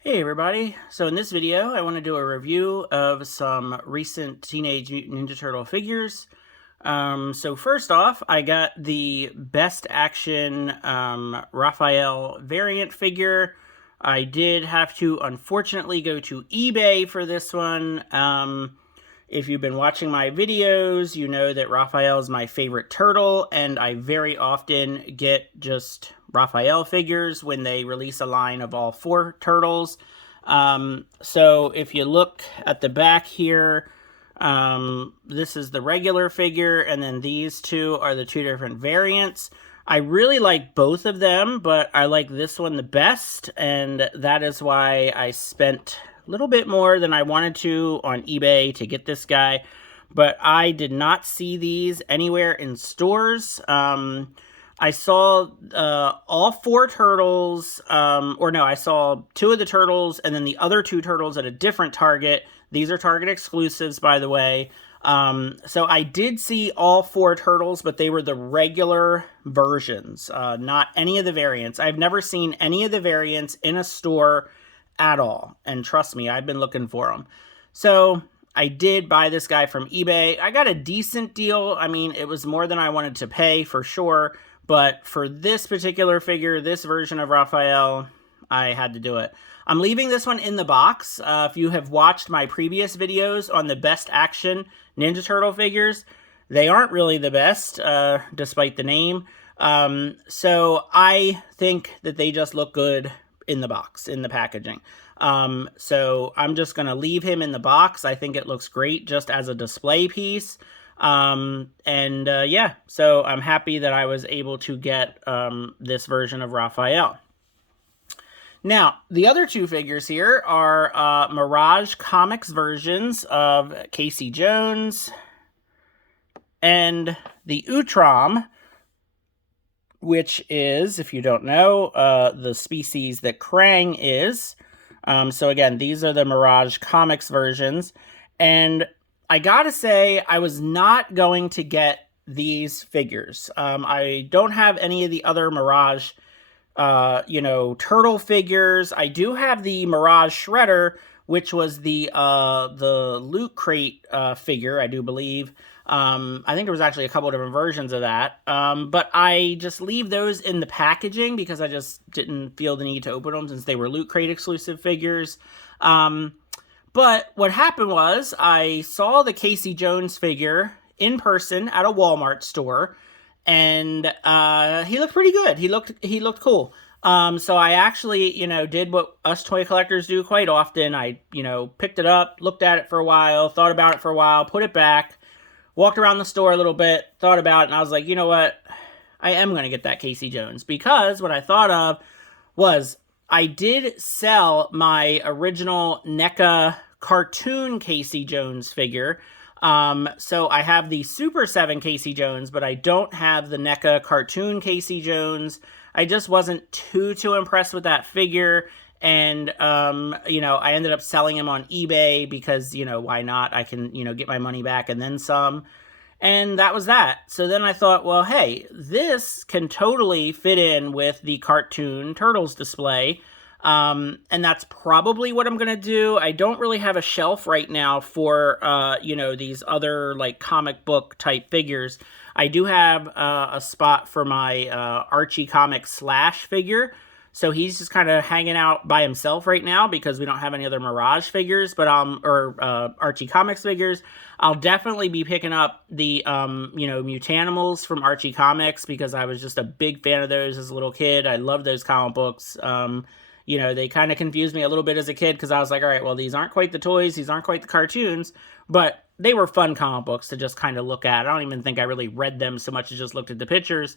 Hey everybody, so in this video I want to do a review of some recent Teenage Mutant Ninja Turtle figures. So first off, I got the Best Action Raphael variant figure. I did have to unfortunately go to eBay for this one. If you've been watching my videos, you know that Raphael is my favorite turtle, and I very often get just Raphael figures when they release a line of all four turtles. So if you look at the back here, this is the regular figure, and then these two are the two different variants. I really like both of them, but I like this one the best, and that is why I spent a little bit more than I wanted to on eBay to get this guy. But I did not see these anywhere in stores. I saw all four turtles, or no, I saw two of the turtles and then the other two turtles at a different Target. These are Target exclusives, by the way. So I did see all four turtles, but they were the regular versions, not any of the variants. I've never seen any of the variants in a store at all. And trust me, I've been looking for them. So I did buy this guy from eBay. I got a decent deal. I mean, it was more than I wanted to pay for sure. But for this particular figure, this version of Raphael, I had to do it. I'm leaving this one in the box. If you have watched my previous videos on the Best Action Ninja Turtle figures, they aren't really the best, despite the name. So I think that they just look good in the box, in the packaging. So I'm just going to leave him in the box. I think it looks great just as a display piece. Yeah, so I'm happy that I was able to get this version of Raphael. Now, the other two figures here are Mirage Comics versions of Casey Jones and the Utrom, which is, if you don't know, the species that Krang is. So again, these are the Mirage Comics versions. And I gotta say, I was not going to get these figures. I don't have any of the other Mirage turtle figures. I do have the Mirage Shredder, which was the Loot Crate figure, I do believe. I think there was actually a couple of different versions of that. But I just leave those in the packaging because I just didn't feel the need to open them since they were Loot Crate exclusive figures. But what happened was I saw the Casey Jones figure in person at a Walmart store, and he looked pretty good. He looked cool. So I actually, did what us toy collectors do quite often. I, picked it up, looked at it for a while, thought about it for a while, put it back, walked around the store a little bit, thought about it, and I was like, you know what? I am going to get that Casey Jones, because what I thought of was I did sell my original NECA cartoon Casey Jones figure. So I have the Super 7 Casey Jones, but I don't have the NECA cartoon Casey Jones. I just wasn't too impressed with that figure. And, I ended up selling him on eBay because, why not? I can, get my money back and then some. And that was that. So then I thought, well, hey, this can totally fit in with the cartoon Turtles display. And that's probably what I'm going to do. I don't really have a shelf right now for, these other like comic book type figures. I do have a spot for my Archie Comics Slash figure. So he's just kind of hanging out by himself right now because we don't have any other Mirage figures, but Archie Comics figures. I'll definitely be picking up the Mutanimals from Archie Comics because I was just a big fan of those as a little kid. I love those comic books. They kind of confused me a little bit as a kid because I was like, all right, well, these aren't quite the toys, these aren't quite the cartoons, but they were fun comic books to just kind of look at. I don't even think I really read them so much as just looked at the pictures.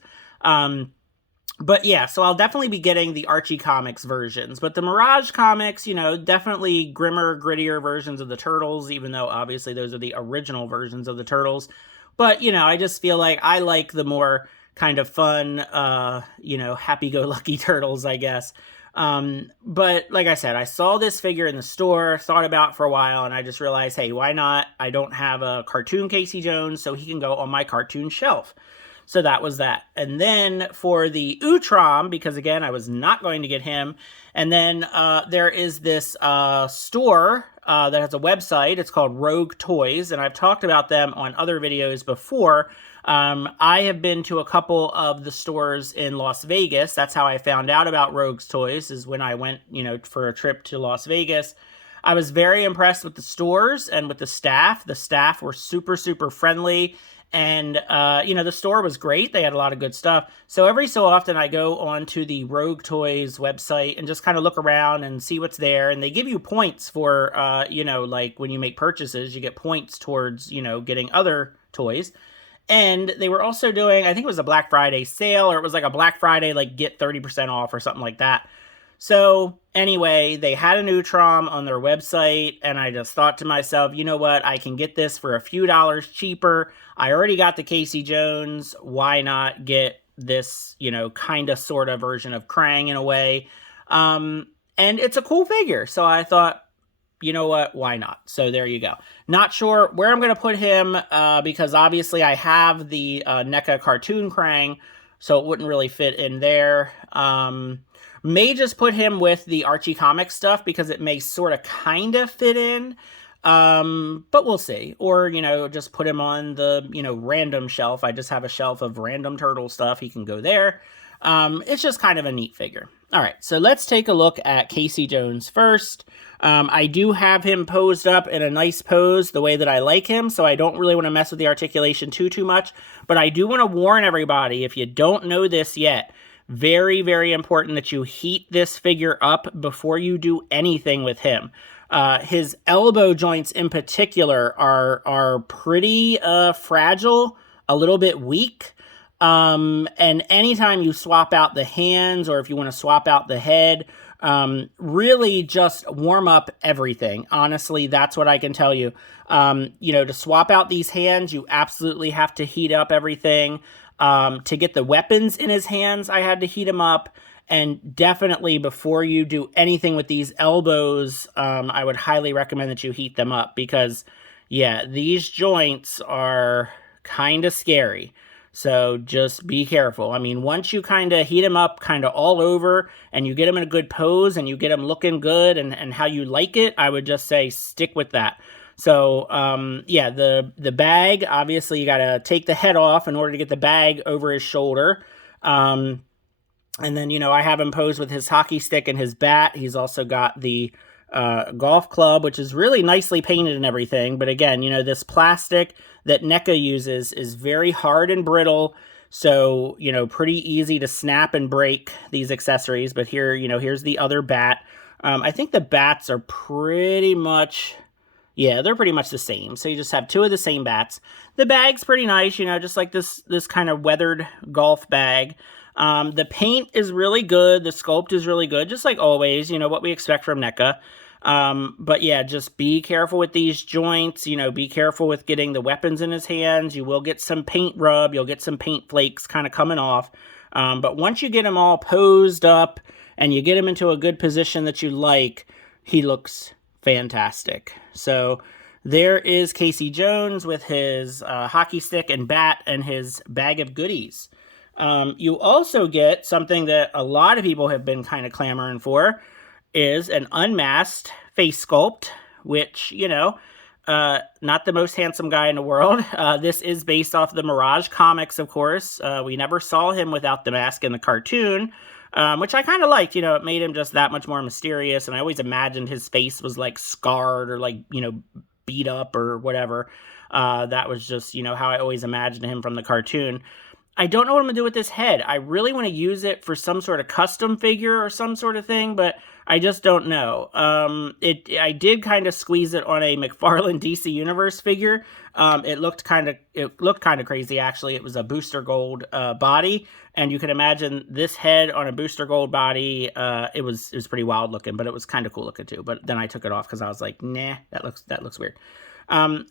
But yeah, so I'll definitely be getting the Archie Comics versions. But the Mirage Comics, definitely grimmer, grittier versions of the Turtles, even though obviously those are the original versions of the Turtles. But, I just feel like I like the more kind of fun, happy-go-lucky Turtles, I guess. But like I said, I saw this figure in the store, thought about it for a while, and I just realized, hey, why not? I don't have a cartoon Casey Jones, so he can go on my cartoon shelf. So that was that. And then for the Utrom, because again, I was not going to get him. And then there is this store that has a website. It's called Rogue Toys, and I've talked about them on other videos before. I have been to a couple of the stores in Las Vegas. That's how I found out about Rogue's Toys, is when I went, for a trip to Las Vegas. I was very impressed with the stores and with the staff. The staff were super, super friendly. And, the store was great. They had a lot of good stuff. So every so often I go onto the Rogue Toys website and just kind of look around and see what's there. And they give you points for, like when you make purchases, you get points towards, getting other toys. And they were also doing, I think it was a Black Friday sale, or it was like a Black Friday, like get 30% off or something like that. So anyway, they had a Utrom on their website, and I just thought to myself, you know what, I can get this for a few dollars cheaper. I already got the Casey Jones. Why not get this, kind of sort of version of Krang in a way? And it's a cool figure. So I thought, you know what, why not? So there you go. Not sure where I'm going to put him because obviously I have the NECA cartoon Krang, so it wouldn't really fit in there. May just put him with the Archie Comics stuff because it may sort of kind of fit in. But we'll see. Or, just put him on the, random shelf. I just have a shelf of random turtle stuff. He can go there. It's just kind of a neat figure. All right, so let's take a look at Casey Jones first. I do have him posed up in a nice pose the way that I like him, so I don't really want to mess with the articulation too much. But I do want to warn everybody, if you don't know this yet, very, very important that you heat this figure up before you do anything with him. His elbow joints in particular are pretty fragile, a little bit weak. And anytime you swap out the hands, or if you want to swap out the head, really just warm up everything. Honestly, that's what I can tell you. To swap out these hands, you absolutely have to heat up everything. To get the weapons in his hands, I had to heat him up. And definitely before you do anything with these elbows, I would highly recommend that you heat them up because, yeah, these joints are kind of scary. So just be careful. I mean, once you kind of heat them up kind of all over and you get them in a good pose and you get them looking good and how you like it, I would just say stick with that. So, the bag, obviously you got to take the head off in order to get the bag over his shoulder. And then, I have him posed with his hockey stick and his bat. He's also got the golf club, which is really nicely painted and everything. But again, this plastic that NECA uses is very hard and brittle. So, pretty easy to snap and break these accessories. But here, here's the other bat. I think the bats are pretty much... yeah, they're pretty much the same. So you just have two of the same bats. The bag's pretty nice, just like this kind of weathered golf bag. The paint is really good. The sculpt is really good, just like always, what we expect from NECA. But yeah, just be careful with these joints. Be careful with getting the weapons in his hands. You will get some paint rub. You'll get some paint flakes kind of coming off. But once you get him all posed up and you get him into a good position that you like, he looks fantastic. So there is Casey Jones with his hockey stick and bat and his bag of goodies. You also get something that a lot of people have been kind of clamoring for, is an unmasked face sculpt, which, not the most handsome guy in the world. This is based off the Mirage comics, of course. We never saw him without the mask in the cartoon. Which I kind of liked, it made him just that much more mysterious, and I always imagined his face was, like, scarred or, like, beat up or whatever. That was just, how I always imagined him from the cartoon. I don't know what I'm going to do with this head. I really want to use it for some sort of custom figure or some sort of thing, but I just don't know. I did kind of squeeze it on a McFarlane DC Universe figure. It looked kind of crazy, actually. It was a Booster Gold body, and you can imagine this head on a Booster Gold body. It was pretty wild looking, but it was kind of cool looking too. But then I took it off because I was like, nah, that looks weird.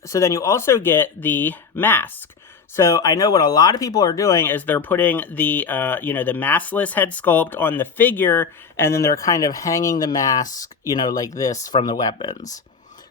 So then you also get the mask. So I know what a lot of people are doing is they're putting the, the maskless head sculpt on the figure, and then they're kind of hanging the mask, like this from the weapons.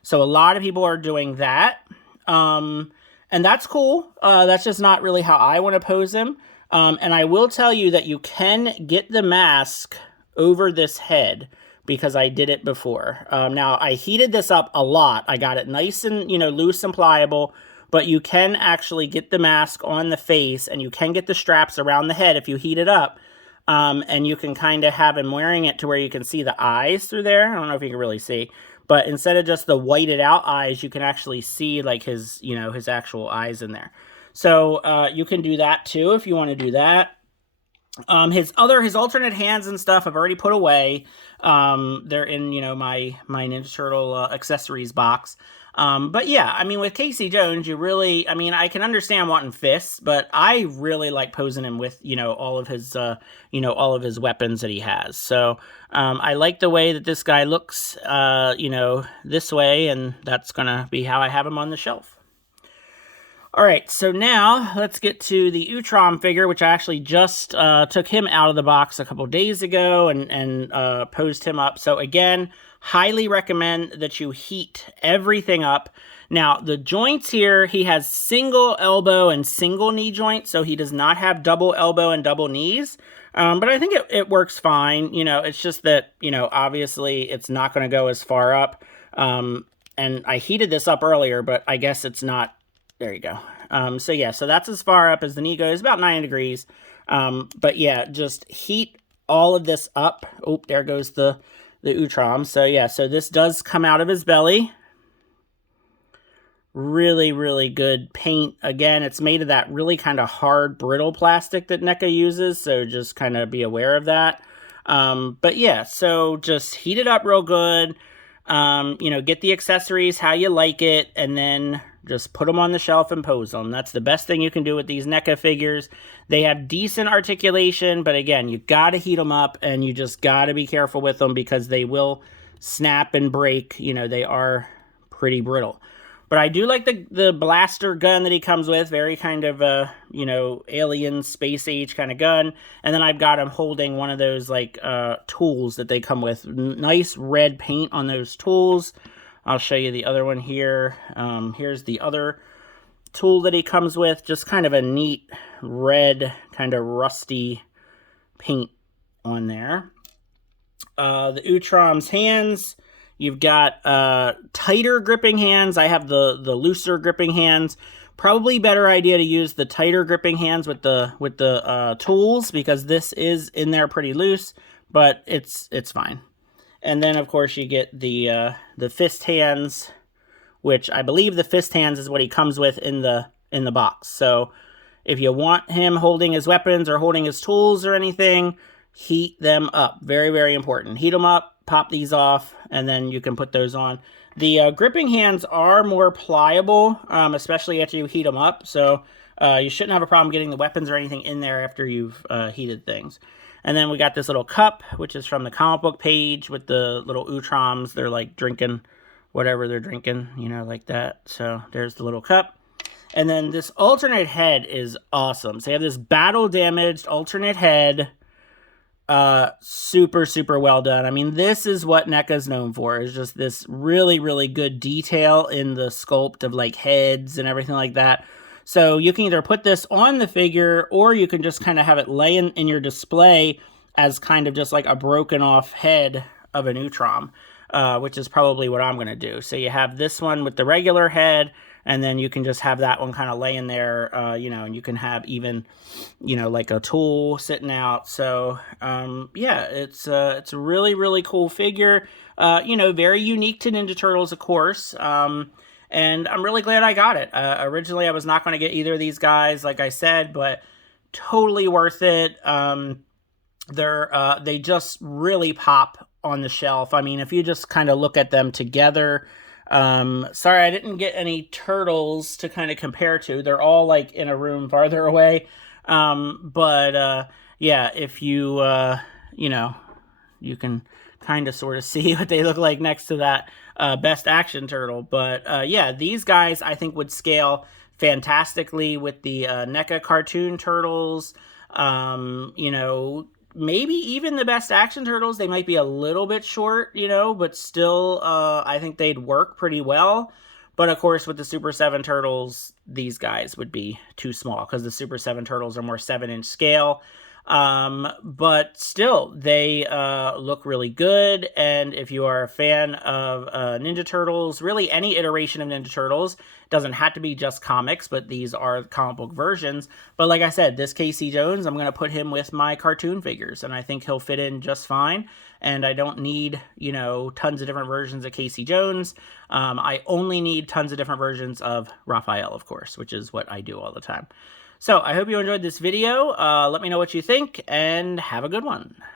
So a lot of people are doing that. And that's cool. That's just not really how I want to pose him. And I will tell you that you can get the mask over this head because I did it before. Now, I heated this up a lot. I got it nice and, loose and pliable, but you can actually get the mask on the face, and you can get the straps around the head if you heat it up. And you can kind of have him wearing it to where you can see the eyes through there. I don't know if you can really see, but instead of just the whited out eyes, you can actually see like his, his actual eyes in there. So you can do that too if you want to do that. His alternate hands and stuff I've already put away. They're in, my Ninja Turtle accessories box. But yeah, I mean, with Casey Jones, I can understand wanting fists, but I really like posing him with, all of his weapons that he has. So, I like the way that this guy looks, this way, and that's gonna be how I have him on the shelf. All right, so now let's get to the Utrom figure, which I actually just took him out of the box a couple days ago and posed him up. So again, highly recommend that you heat everything up. Now, the joints here, he has single elbow and single knee joints, so he does not have double elbow and double knees. But I think it works fine. It's just that, obviously it's not going to go as far up. And I heated this up earlier, but I guess it's not. There you go. So yeah, so that's as far up as the knee goes, about 9 degrees. But yeah, just heat all of this up. Oh, there goes the Utrom. So yeah, so this does come out of his belly. Really, really good paint. Again, it's made of that really kind of hard, brittle plastic that NECA uses, so just kind of be aware of that. But yeah, so just heat it up real good. Get the accessories how you like it, and then just put them on the shelf and pose them. That's the best thing you can do with these NECA figures. They have decent articulation, but again, you got to heat them up, and you just got to be careful with them because they will snap and break. They are pretty brittle. But I do like the blaster gun that he comes with. Very kind of alien space age kind of gun. And then I've got him holding one of those tools that they come with. Nice red paint on those tools. I'll show you the other one here. Here's the other tool that he comes with. Just kind of a neat red, kind of rusty paint on there. The Utrom's hands. You've got tighter gripping hands. I have the looser gripping hands. Probably better idea to use the tighter gripping hands with the tools, because this is in there pretty loose, but it's fine. And then of course you get the fist hands, which I believe the fist hands is what he comes with in the box. So if you want him holding his weapons or holding his tools or anything, heat them up. Very, very important. Heat them up, pop these off, and then you can put those on. The gripping hands are more pliable, especially after you heat them up. So you shouldn't have a problem getting the weapons or anything in there after you've heated things. And then we got this little cup, which is from the comic book page with the little Utroms. They're like drinking whatever they're drinking, like that. So there's the little cup. And then this alternate head is awesome. So you have this battle damaged alternate head. Super, super well done. I mean, this is what NECA is known for, is just this really, really good detail in the sculpt of like heads and everything like that. So you can either put this on the figure, or you can just kind of have it lay in your display as kind of just like a broken off head of an Utrom, which is probably what I'm going to do. So you have this one with the regular head, and then you can just have that one kind of laying there, and you can have even, like a tool sitting out. So, yeah, it's a really, really cool figure, very unique to Ninja Turtles, of course. And I'm really glad I got it. Originally, I was not going to get either of these guys, like I said, but totally worth it. They just really pop on the shelf. I mean, if you just kind of look at them together, sorry, I didn't get any turtles to kind of compare to. They're all like in a room farther away. Yeah, if you, you can kind of sort of see what they look like next to that Best Action Turtle. But yeah, these guys I think would scale fantastically with the NECA cartoon turtles. Maybe even the Best Action Turtles. They might be a little bit short, but still I think they'd work pretty well. But of course, with the Super 7 Turtles, these guys would be too small because the Super 7 Turtles are more 7-inch scale. But still, they look really good. And if you are a fan of Ninja Turtles, really any iteration of Ninja Turtles, doesn't have to be just comics, but these are comic book versions. But like I said, this Casey Jones, I'm going to put him with my cartoon figures, and I think he'll fit in just fine. And I don't need, you know, tons of different versions of Casey Jones. I only need tons of different versions of Raphael, of course, which is what I do all the time. So I hope you enjoyed this video. Let me know what you think, and have a good one.